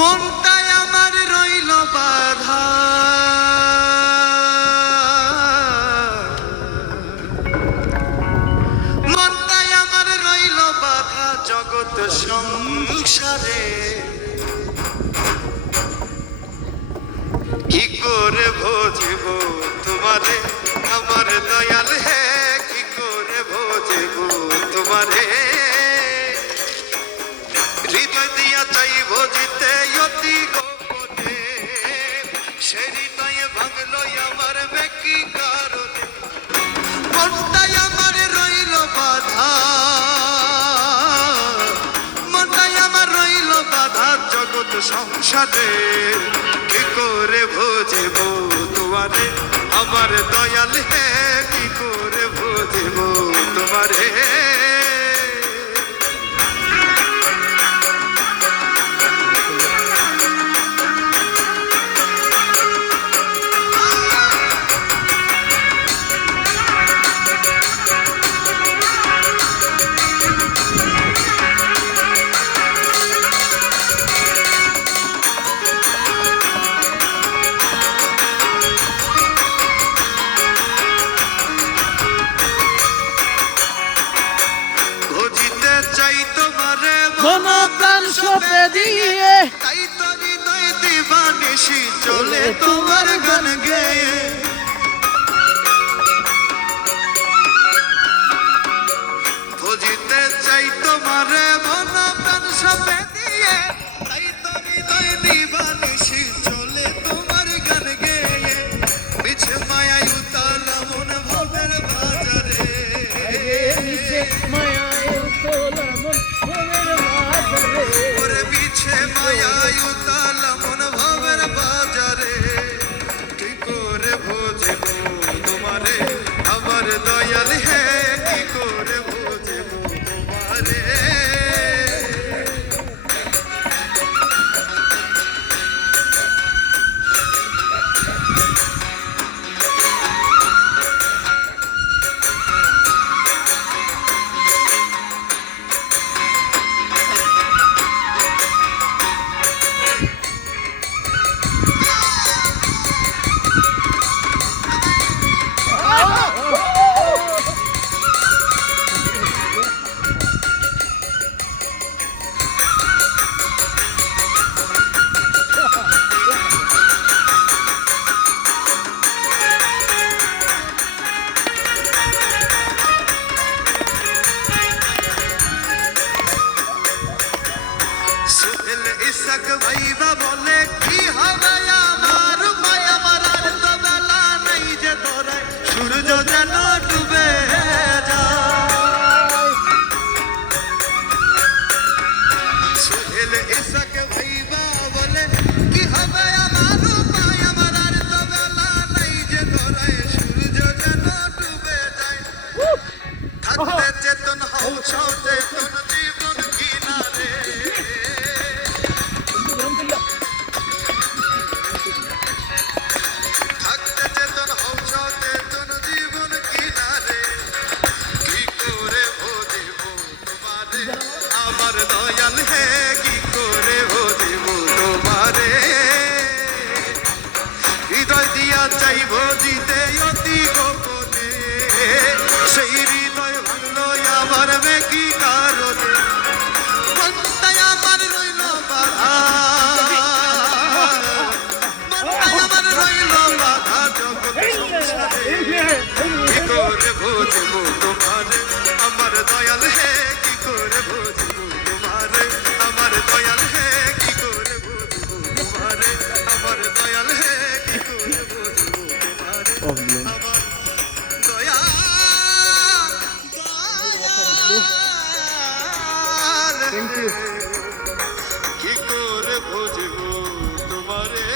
মনটাই আমার রইল বাধা, মনটাই আমার রইল বাধা জগৎ সংসারে। কি করে বুঝিব তোমারে আমার দয়াল হে, কি করে বুঝিব তোমারে। হৃদয় দিয়া চাইব জিতে অতি গোপনে, সে হৃদয়ে ভাঙলো আমার কি কারণে। মনটাই আমার রইল বাধা, মনটাই আমার রইল বাধা জগৎ সংসারে। কি করে বুঝিব তোমারে আমার দয়াল হে, কি করে বুঝিব তোমারে। চাই তোমারে মন প্রাণ সঁপে দিয়ে, তাই তো হৃদয় দিবানিশি চলে তোমার গান গেয়ে। খুঁজিতে চাই তোমারে মন প্রাণ সঁপে দিয়ে, তাই তো হৃদয় দিবানিশি চলে তোমার গান গেয়ে। মিছে মায়ায় উতালা মন ভবের বাজারে, মিছে মায়ায় উতলা মন ভবের বাজারে। ওরে মিছে মায়ায় উতালা মন ভবের বাজারে। কি করে বুঝিব তোমারে আমার দয়াল হে, কি করে বুঝিব তোমারে। ইসাক ভাইবা বলে কি হবে আমার উপায়, আমার আর তো বেলা নাই যে ধরায় সূর্য যেন ডুবে যায়। সোহেল ইসাক ভাইবা বলে কি হবে আমার উপায়, আমার আর তো বেলা নাই যে ধরায় সূর্য যেন ডুবে যায়। থাকতে চেতন হও সচেতন জীবন কিনারে, থাকতে চেতন হও সচেতন জীবন কিনারে। কি করে বুঝিব তোমারে আমার দয়াল হে, কি করে বুঝিব তোমারে। হৃদয় দিয়া চাইব জিতে অতি গোপনে, সেই হৃদয় ভাঙলো আমার কি কারণে। মনটাই আমার রইল বাধা, মনটাই আমার রইল বাধা জগৎ সংসারে। কি করে বুঝিব তোমারে আমার দয়াল হে, কি করে বুঝিব তোমারে আমার দয়াল হে, কি করে বুঝিব তোমারে আমার দয়াল হে, কি করে বুঝিব তোমারে আমার দয়াল কি করে বুঝিব তোমারে।